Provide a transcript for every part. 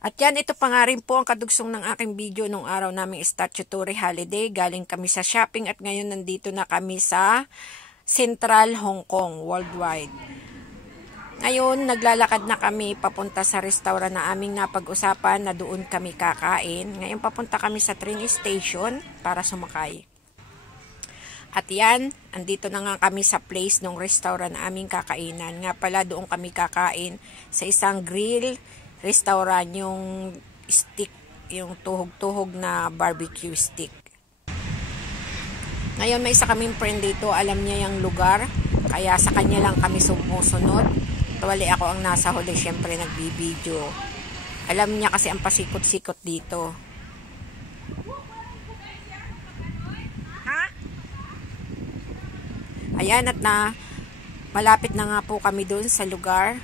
At yan, ito pa nga rin po ang kadugsong ng aking video nung araw naming statutory holiday. Galing kami sa shopping at ngayon nandito na kami sa Central Hong Kong, worldwide. Ngayon, naglalakad na kami papunta sa restaurant na aming napag-usapan na doon kami kakain. Ngayon, papunta kami sa train station para sumakay. At yan, andito na nga kami sa place ng restaurant na aming kakainan. Nga pala, doon kami kakain sa isang grill restaurant, yung stick, yung tuhog-tuhog na barbecue stick. Ngayon may isa kaming friend dito, alam niya yung lugar, kaya sa kanya lang kami sumusunod. Tuwali ako ang nasa huli, syempre nagbibideo. Alam niya kasi ang pasikot-sikot dito. Ayan, at malapit na nga po kami dun sa lugar.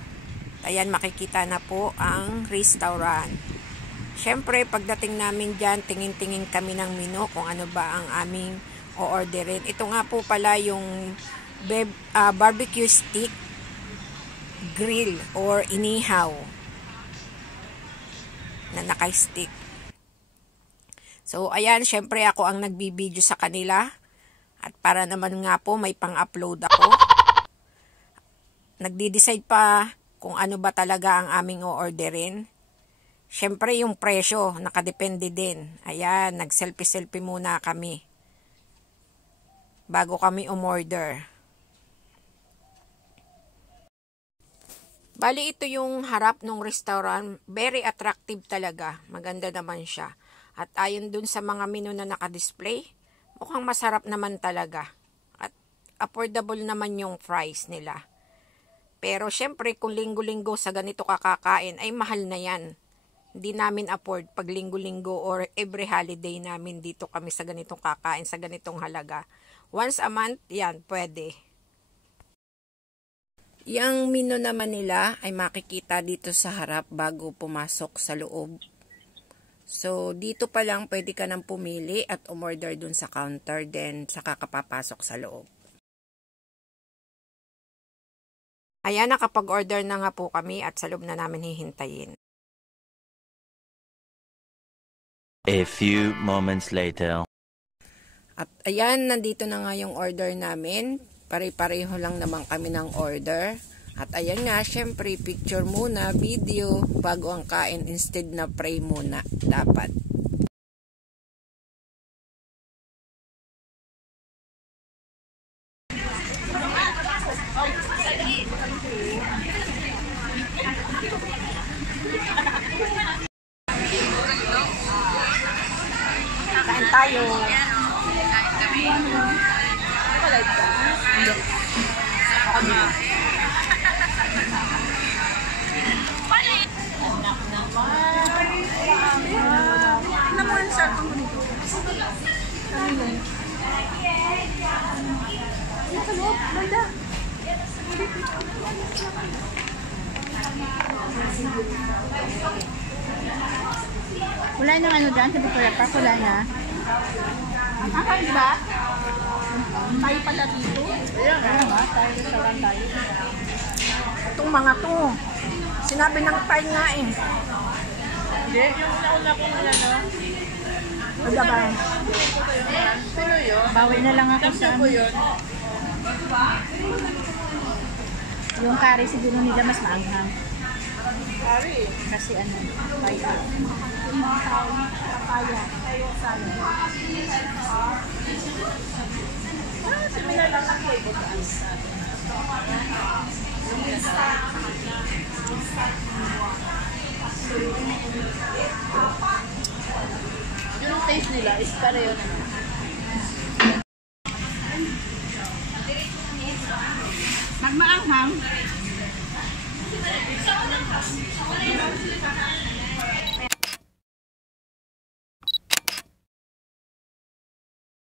Ayan, makikita na po ang restaurant. Siyempre, pagdating namin dyan, tingin-tingin kami ng menu kung ano ba ang aming o-orderin. Ito nga po pala yung barbecue stick grill or inihaw na naka-stick. So, ayan, siyempre ako ang nagbibideo sa kanila. At para naman nga po, may pang-upload ako. Nagdi-decide pa kung ano ba talaga ang aming o-orderin. Siyempre yung presyo, nakadepende din. Ayan, nag-selfie-selfie muna kami bago kami umorder. Bali, ito yung harap ng restaurant. Very attractive talaga. Maganda naman siya. At ayon dun sa mga menu na nakadisplay, mukhang masarap naman talaga. At affordable naman yung price nila. Pero syempre kung linggo-linggo sa ganito kakakain ay mahal na yan. Hindi namin afford pag linggo-linggo or every holiday namin dito kami sa ganitong kakain, sa ganitong halaga. Once a month, yan, pwede. Yang menu naman nila ay makikita dito sa harap bago pumasok sa loob. So, dito pa lang pwede ka nang pumili at umorder dun sa counter, then saka ka papasok sa loob. Ayan, nakapag-order na nga po kami at sa loob na namin hihintayin. A few moments later. At ayan, nandito na nga yung order namin. Pare-pareho lang naman kami ng order. At ayan nga, syempre, picture muna, video, bago ang kain instead na pray muna. Dapat. Kain tayo. Wala nang ano dyan sa Victoria Park, wala na. Ah, diba? Tayo pala dito. Ayan nga, tayo restaurant tayo. Itong mga to. Sinabi ng tayo nga eh. Hindi, yung nauna kong ano. O diba? Sino yun? Bawi na lang ako sa... Yung curry siguro nila mas maanghang. Sorry. Kasi ano, paya. Papaya. Similar lang ang flavor. Yung taste nila is pareho naman. Magmaanghang.